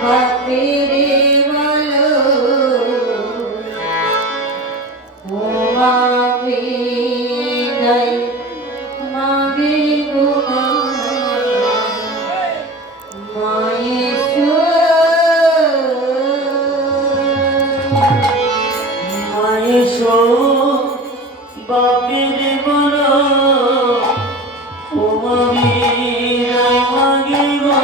বাপেরে বলো ও মামি নাই মাগে গো মায়েশো বাপেরে বলো ও মামি নাই মাগে গো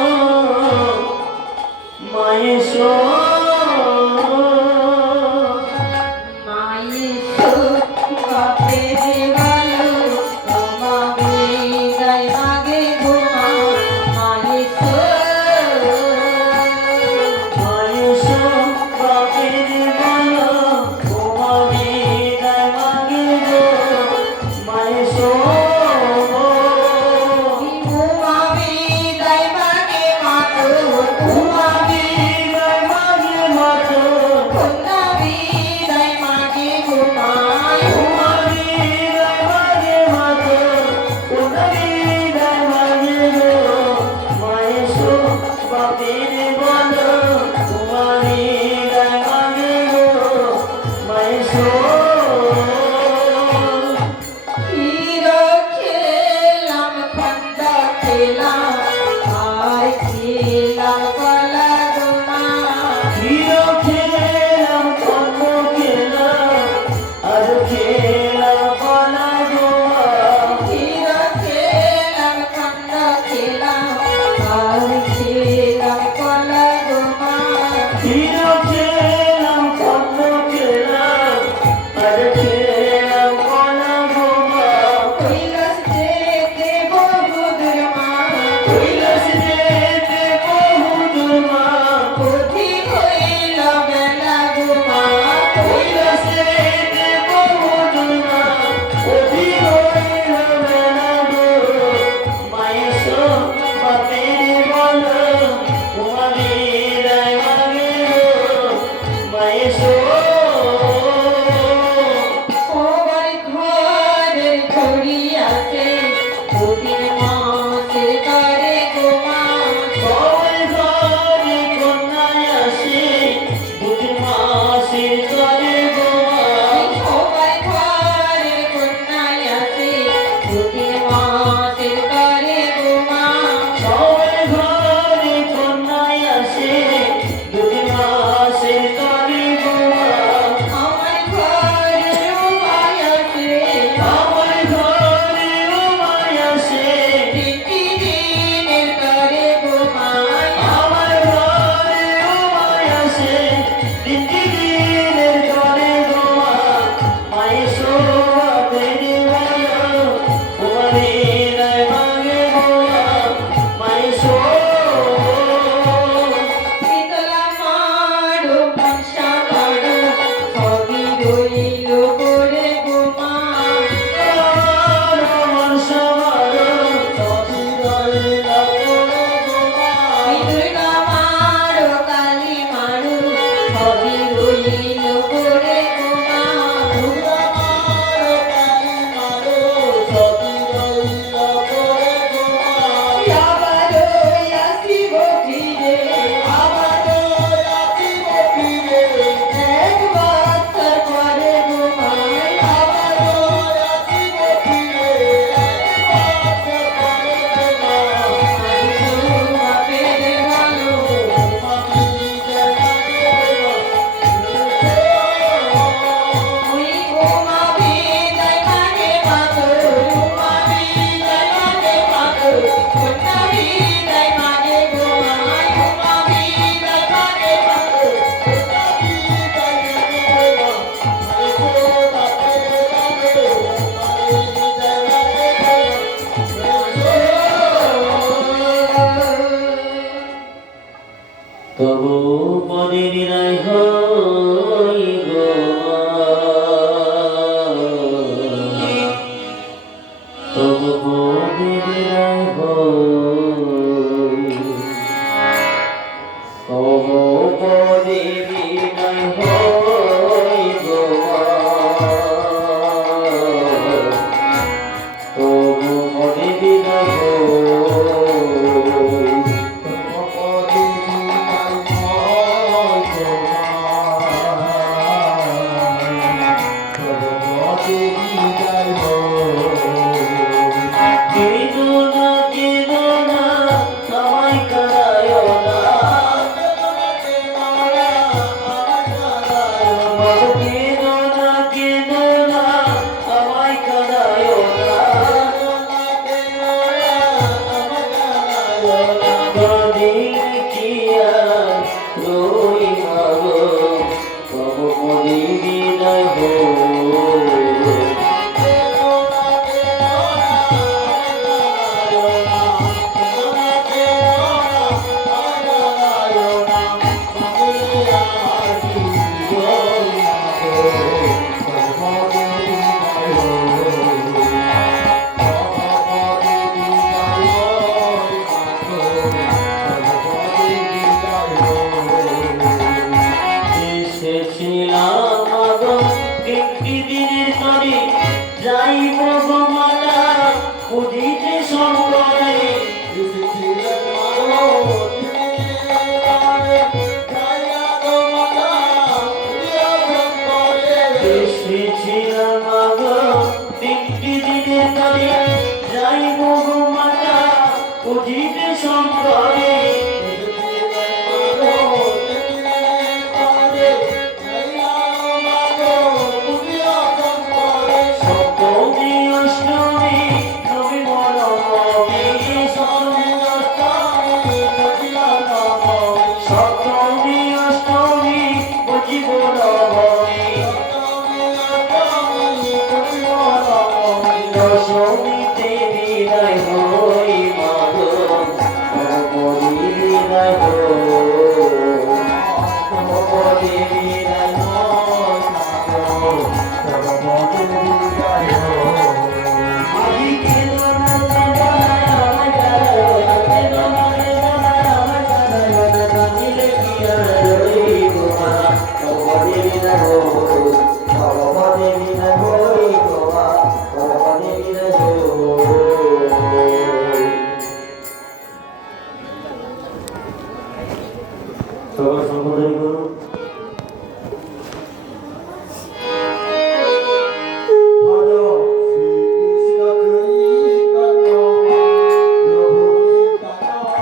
মায়েশো বাপেরে বলো ও মামি নাই মাগে গো মায়েশো বাপেরে বলো ও মামি নাই মাগে গো মায়েশো বাপেরে বলো তোমারি গায় মাগে গো মায়েশো হিরো খেলাম খন্দা খেলাম আর খেলাম কলা গোমা হিরো খেলাম খন্ড খেলাম আর খেলাম কলা গোয়া হিরো খেলাম খন্দা খেলাম আর খেলাম কলা গোমা হিরো খেলাম খন্ড খেলাম আর খেলাম কলা গোয়া কৈলাস যেতে বহুদূর মা কৈলাস যেতে বহুদূর মা কোথি হইল বেলা গোমা কৈলাস যেতে বহুদূর মা অধি হইল বেলা গো মায়েশো বাপেরে বলো তোমারি গায় মাগে গো মায়েশো সবার ঘরের ঘড়ি আছে দুদিন মাসের করে গোমা সবাই ঘরে কন্যায় আসে দুটি মাসের করে গোয়া সবার ঘরের কন্যাই আছে দুদিন মাসের করে গোমা সবাই ঘরে কন্যায় আসে দুটি মাসের করে গোয়া আমার ঘরে উপায় আছে আমার ঘরে উমায় আসে তিনটি দিনের করে গোমা আমার ঘরে উমায় আসে তিনটি দিনের করে গোয়া মায়েশো বাপেরে বলো তোমারি গায় মাগে গোয়া মায়েশো শীতলা মাড়ো মনসা মাড়ো সবই রইল করে গোমা দুর্গা মাড়ো কালী মাড়ো সবই রইল করে গোমা আবারও আসিব ফিরে এক বছর পরে গোমায় বাপেরে বলো ওই গোমা বিদায় মানে মাগো গোমা বিদায় মানে মাগো কন্যা বিদায় মানে গোমায় গোমা বিদায় মানে মাগো তবু মনে নিরাই হয়